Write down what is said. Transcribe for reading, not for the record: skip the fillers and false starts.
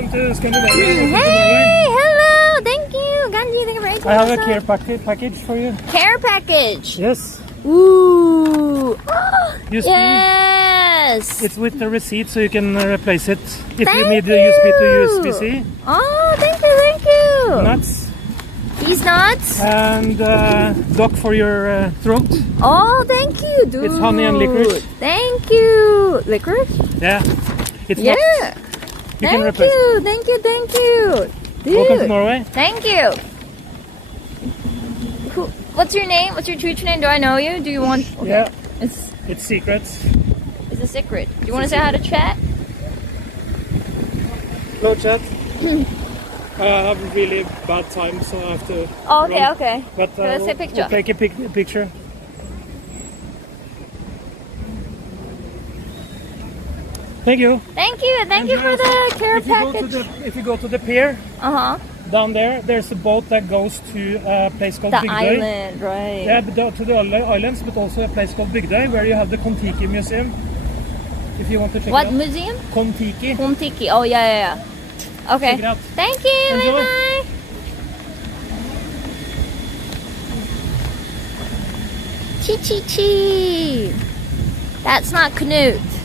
welcome to Scandinavia. Hey, hello, thank you. Ganji, thank you very much. I have a care package for you. Care package. Yes. Ooh. USB. Yes. It's with the receipt, so you can replace it if Thank you need the USB to USB-C. Oh, thank you, thank you. Nuts. These nuts. And dock for your throat. Oh, thank you, dude. It's honey and licorice. Thank you. Licorice? Yeah. It's Yeah. not. You can Thank replace you, thank you, thank you. Dude. Welcome to Norway. Thank you. What's your name? What's your Twitch name? Do I know you? Do you want? Okay. Yeah. It's secrets. a secret. Do you want to say how to chat? No chat. I have really bad time, so I have to. Oh, okay, run. okay. But Let's take a picture. We'll take a picture. Thank you. Thank you, thank you for the care package. If you go to the pier, down there, there's a boat that goes to a place called The Bygdøy. island, right? Yeah, but to the islands, but also a place called Bygdøy, where you have the Kon-Tiki museum. If you want to check What it out. museum? Kon-Tiki. Kon-Tiki. Oh yeah. Okay. Check it out. Thank you. Enjoy. Bye bye. Chi chi chi. That's not Knut.